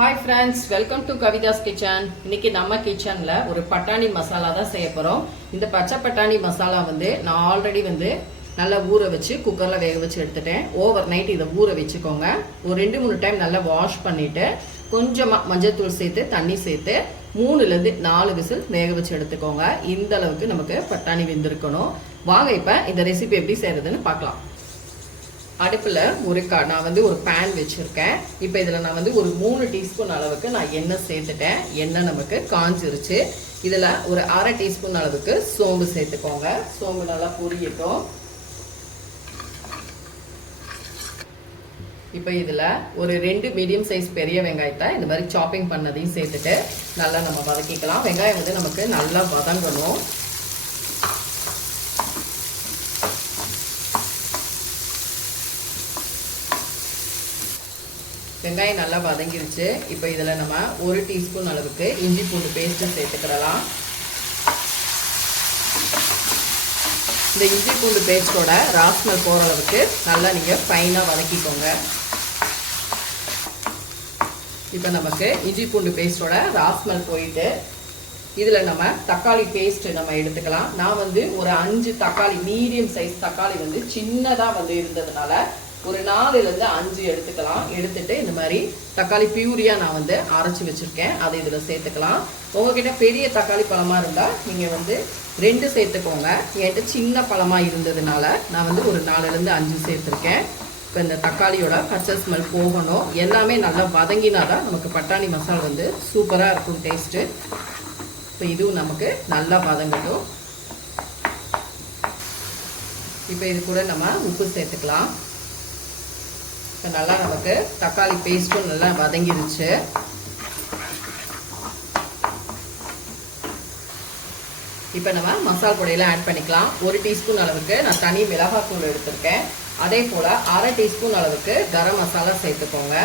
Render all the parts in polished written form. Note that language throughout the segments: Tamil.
Hi friends, welcome to Kavita's Kitchen. இன்னைக்கு நம்ம கிச்சன்ல ஒரு பட்டாணி மசாலா தான் செய்ய போறோம். இந்த பச்சை பட்டாணி மசாலா நான் ஆல்ரெடி நல்லா ஊற வச்சு குக்கர்ல வேக வச்சு எடுத்துட்டேன். ஓவர் நைட் இதை ஊற வச்சுக்கோங்க. ஒரு 2-3 டைம் நல்லா வாஷ் பண்ணிட்டு கொஞ்சமா மஞ்சள் தூள் சேர்த்து தண்ணி சேர்த்து 3 ல இருந்து 4 விசில் வேக வச்சு எடுத்துக்கோங்க. இந்த அளவுக்கு நமக்கு பட்டாணி வெந்திருக்கணும். வாங்க இப்ப இந்த ரெசிபி எப்படி செய்யறதுன்னு பார்க்கலாம். அடுப்பில் நான் ஒரு பேன் வச்சுருக்கேன். இப்போ இதில் நான் ஒரு 3 டீஸ்பூன் அளவுக்கு நான் எண்ணெய் சேர்த்துட்டேன். எண்ணெய் நமக்கு காஞ்சிருச்சு. இதில் ஒரு 1/2 டீஸ்பூன் அளவுக்கு சோம்பு சேர்த்துக்கோங்க. சோம்பு நல்லா பொரியட்டும். இப்போ இதில் ஒரு 2 மீடியம் சைஸ் பெரிய வெங்காயத்தை இந்த மாதிரி சாப்பிங் பண்ணதையும் சேர்த்துட்டு நல்லா நம்ம வதக்கிக்கலாம். வெங்காயம் நமக்கு நல்லா வதங்கணும். வெங்காயம் நல்லா வதங்கிருச்சு. இப்போ இதில் நம்ம 1 டீஸ்பூன் அளவுக்கு இஞ்சி பூண்டு பேஸ்ட்டு சேர்த்துக்கிடலாம். இந்த இஞ்சி பூண்டு பேஸ்ட்டோட ராஸ்மல் போகிற அளவுக்கு நல்லா நீங்கள் ஃபைனாக வதக்கிக்கோங்க. இப்போ நமக்கு இஞ்சி பூண்டு பேஸ்ட்டோட ராஸ்மல் போயிட்டு இதில் நம்ம தக்காளி பேஸ்ட்டு நம்ம எடுத்துக்கலாம். நான் ஒரு 5 தக்காளி மீடியம் சைஸ் தக்காளி சின்னதாக இருந்ததுனால ஒரு 4 ல இருந்து 5 எடுத்துக்கலாம். எடுத்துட்டு இந்த மாதிரி தக்காளி பியூரியா நான் அரைச்சி வச்சிருக்கேன். அதை இதில் சேர்த்துக்கலாம். உங்ககிட்ட பெரிய தக்காளி பழமாக இருந்தால் நீங்கள் 2 சேர்த்துக்கோங்க. என்கிட்ட சின்ன பழமாக இருந்ததுனால நான் ஒரு 4 ல இருந்து 5 சேர்த்துருக்கேன். இப்போ இந்த தக்காளியோட பச்சை ஸ்மெல் போகணும். எல்லாமே நல்லா வதங்கினாதான் நமக்கு பட்டாணி மசாலா சூப்பராக இருக்கும் டேஸ்ட்டு. இப்போ இதுவும் நமக்கு நல்லா வதங்கட்டும். இப்போ இது கூட நம்ம உப்பு சேர்த்துக்கலாம். இப்போ நல்லா நமக்கு தக்காளி பேஸ்ட்டும் நல்லா வதங்கிருச்சு. இப்போ நம்ம மசாலா பொடியெல்லாம் ஆட் பண்ணிக்கலாம். 1 டீஸ்பூன் அளவுக்கு நான் தனி மிளகாத்தூள் எடுத்திருக்கேன். அதே போல் 1/2 டீஸ்பூன் அளவுக்கு கரம் மசாலா சேர்த்துக்கோங்க.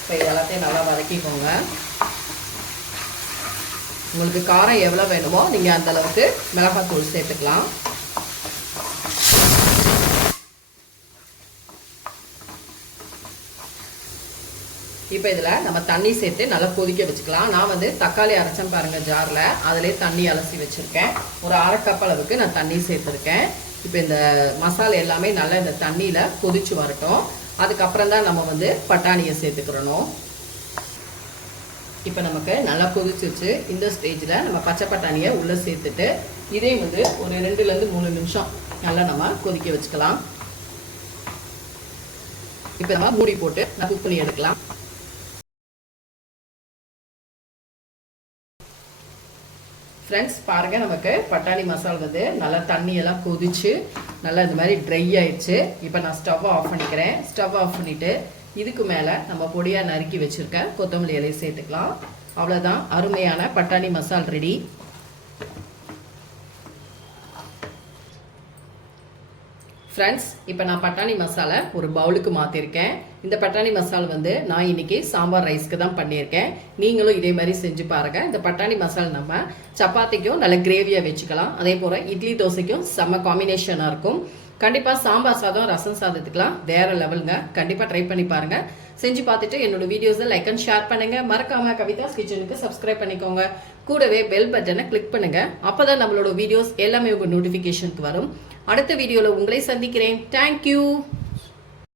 இப்போ இது எல்லாத்தையும் நல்லா வதக்கிக்கோங்க. உங்களுக்கு காரம் எவ்வளோ வேணுமோ நீங்கள் அந்த அளவுக்கு மிளகாத்தூள் சேர்த்துக்கலாம். இப்போ இதில் நம்ம தண்ணி சேர்த்து நல்லா கொதிக்க வச்சுக்கலாம். நான் தக்காளி அரைச்சேன் பாருங்கள் ஜாரில், அதிலே தண்ணி அலசி வச்சுருக்கேன். ஒரு 1/2 கப் அளவுக்கு நான் தண்ணி சேர்த்துருக்கேன். இப்போ இந்த மசாலா எல்லாமே நல்லா இந்த தண்ணியில் கொதிச்சு வரட்டும். அதுக்கப்புறம் தான் நம்ம பட்டாணியை சேர்த்துக்கிறணும். இப்போ நமக்கு நல்லா கொதிச்சிருச்சு. இந்த ஸ்டேஜில் நம்ம பச்சை பட்டாணியை உள்ளே சேர்த்துட்டு இதையும் ஒரு 2 ல இருந்து 3 நிமிஷம் நல்லா நம்ம கொதிக்க வச்சுக்கலாம். இப்போ நம்ம மூடி போட்டு நான் குக் பண்ணி எடுக்கலாம். ஃப்ரெண்ட்ஸ் பாருங்கள், நமக்கு பட்டாணி மசாலா நல்லா தண்ணியெல்லாம் கொதிச்சு நல்லா இந்த மாதிரி ட்ரை ஆயிடுச்சு. இப்போ நான் ஸ்டவ் ஆஃப் பண்ணிக்கிறேன். ஸ்டவ் ஆஃப் பண்ணிவிட்டு இதுக்கு மேலே நம்ம பொடியாக நறுக்கி வச்சுருக்க கொத்தமல்லி இலையை சேர்த்துக்கலாம். அவ்வளோதான், அருமையான பட்டாணி மசால் ரெடி. ஃப்ரெண்ட்ஸ், இப்போ நான் பட்டாணி மசாலா ஒரு பவுலுக்கு மாற்றிருக்கேன். இந்த பட்டாணி மசாலா நான் இன்னைக்கு சாம்பார் ரைஸ்க்கு தான் பண்ணியிருக்கேன். நீங்களும் இதே மாதிரி செஞ்சு பாருங்கள். இந்த பட்டாணி மசாலா நம்ம சப்பாத்திக்கும் நல்ல கிரேவியாக வச்சுக்கலாம். அதே போல் இட்லி தோசைக்கும் செம்ம காம்பினேஷனாக இருக்கும். கண்டிப்பாக சாம்பார் சாதம் ரசம் சாதத்துக்குலாம் வேறு லெவலுங்க. கண்டிப்பாக ட்ரை பண்ணி பாருங்கள். செஞ்சு பார்த்துட்டு என்னோட வீடியோஸை லைக் அண்ட் ஷேர் பண்ணுங்கள். மறக்காமல் கவிதாஸ் கிச்சனுக்கு சப்ஸ்கிரைப் பண்ணிக்கோங்க. கூடவே பெல் பட்டனை கிளிக் பண்ணுங்கள். அப்போ தான் நம்மளோட வீடியோஸ் எல்லாமே உங்கள் நோட்டிஃபிகேஷனுக்கு வரும். அடுத்த வீடியோவில் உங்களை சந்திக்கிறேன். தேங்க்யூ.